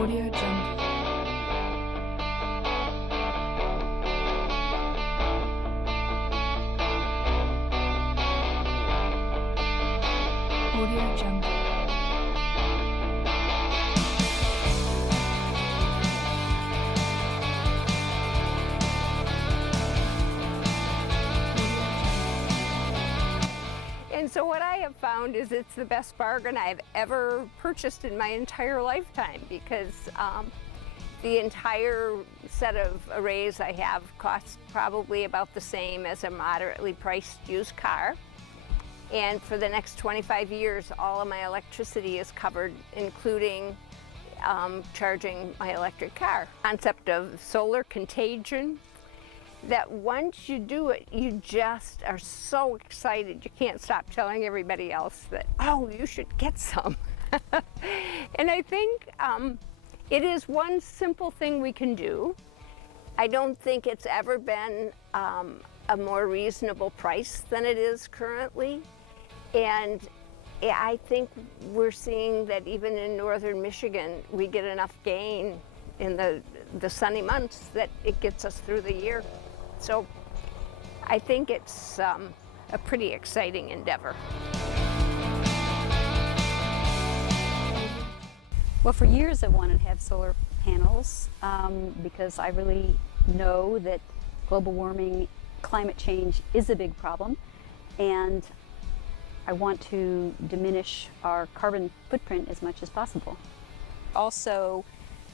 Audio Jungle. Audio Jungle. And so what I have found is it's the best bargain I've ever purchased in my entire lifetime, because the entire set of arrays I have costs probably about the same as a moderately priced used car. And for the next 25 years, all of my electricity is covered, including charging my electric car. Concept of solar contagion, that once you do it, you just are so excited. You can't stop telling everybody else that, oh, you should get some. And I think it is one simple thing we can do. I don't think it's ever been a more reasonable price than it is currently. And I think we're seeing that even in northern Michigan, we get enough gain in the sunny months that it gets us through the year. So I think it's a pretty exciting endeavor. Well, for years I've wanted to have solar panels because I really know that global warming, climate change is a big problem, and I want to diminish our carbon footprint as much as possible. Also,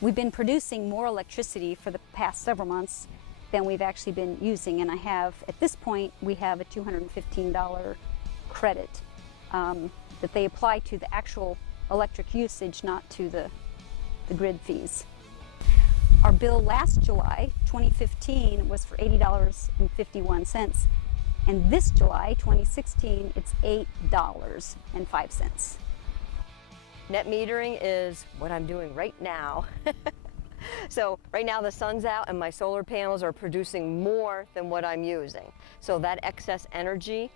we've been producing more electricity for the past several months than we've actually been using, and I have, at this point, we have a $215 credit that they apply to the actual electric usage, not to the grid fees. Our bill last July, 2015, was for $80.51, and this July, 2016, it's $8.05. Net metering is what I'm doing right now. So right now the sun's out and my solar panels are producing more than what I'm using. So that excess energy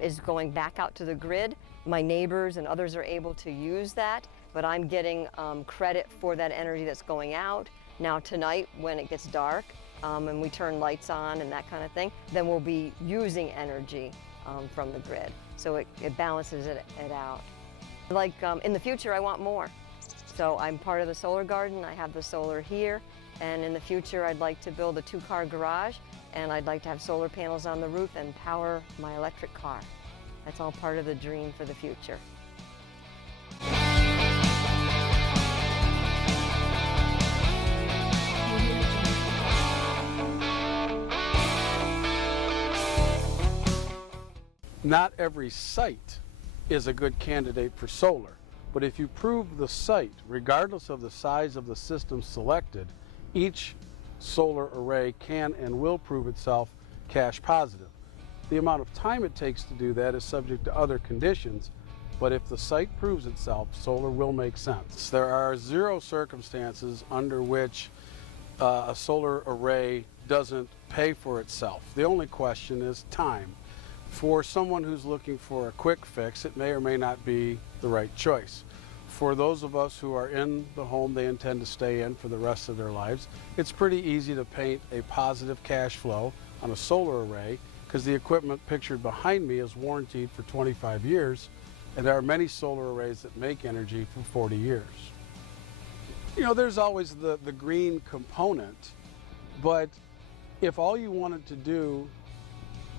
is going back out to the grid. My neighbors and others are able to use that, but I'm getting credit for that energy that's going out. Now tonight when it gets dark and we turn lights on and that kind of thing, then we'll be using energy from the grid. So it balances it out. Like in the future, I want more. So I'm part of the solar garden. I have the solar here, and in the future I'd like to build a 2-car garage, and I'd like to have solar panels on the roof and power my electric car. That's all part of the dream for the future. Not every site is a good candidate for solar. But if you prove the site, regardless of the size of the system selected, each solar array can and will prove itself cash positive. The amount of time it takes to do that is subject to other conditions, but if the site proves itself, solar will make sense. There are 0 circumstances under which a solar array doesn't pay for itself. The only question is time. For someone who's looking for a quick fix, it may or may not be the right choice. For those of us who are in the home they intend to stay in for the rest of their lives, it's pretty easy to paint a positive cash flow on a solar array because the equipment pictured behind me is warranted for 25 years, and there are many solar arrays that make energy for 40 years. You know, there's always the green component, but if all you wanted to do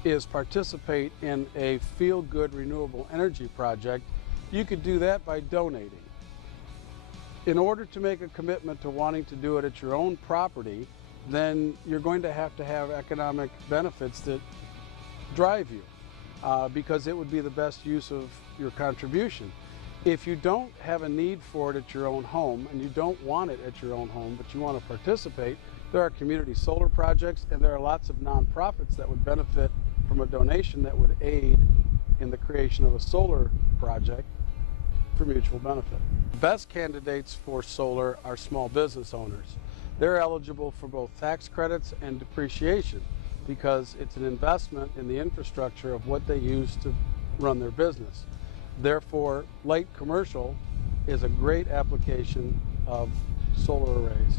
is participate in a feel-good renewable energy project, you could do that by donating. In order to make a commitment to wanting to do it at your own property, then you're going to have economic benefits that drive you because it would be the best use of your contribution. If you don't have a need for it at your own home and you don't want it at your own home, but you want to participate, there are community solar projects and there are lots of nonprofits that would benefit from a donation that would aid in the creation of a solar project for mutual benefit. The best candidates for solar are small business owners. They're eligible for both tax credits and depreciation because it's an investment in the infrastructure of what they use to run their business. Therefore, light commercial is a great application of solar arrays.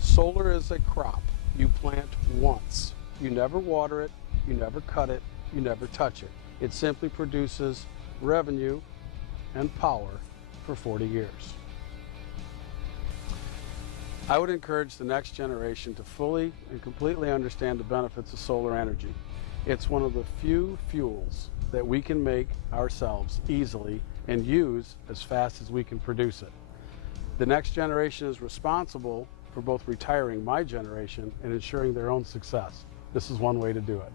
Solar is a crop you plant once. You never water it, you never cut it, you never touch it. It simply produces revenue and power for 40 years. I would encourage the next generation to fully and completely understand the benefits of solar energy. It's one of the few fuels that we can make ourselves easily and use as fast as we can produce it. The next generation is responsible for both retiring my generation and ensuring their own success. This is one way to do it.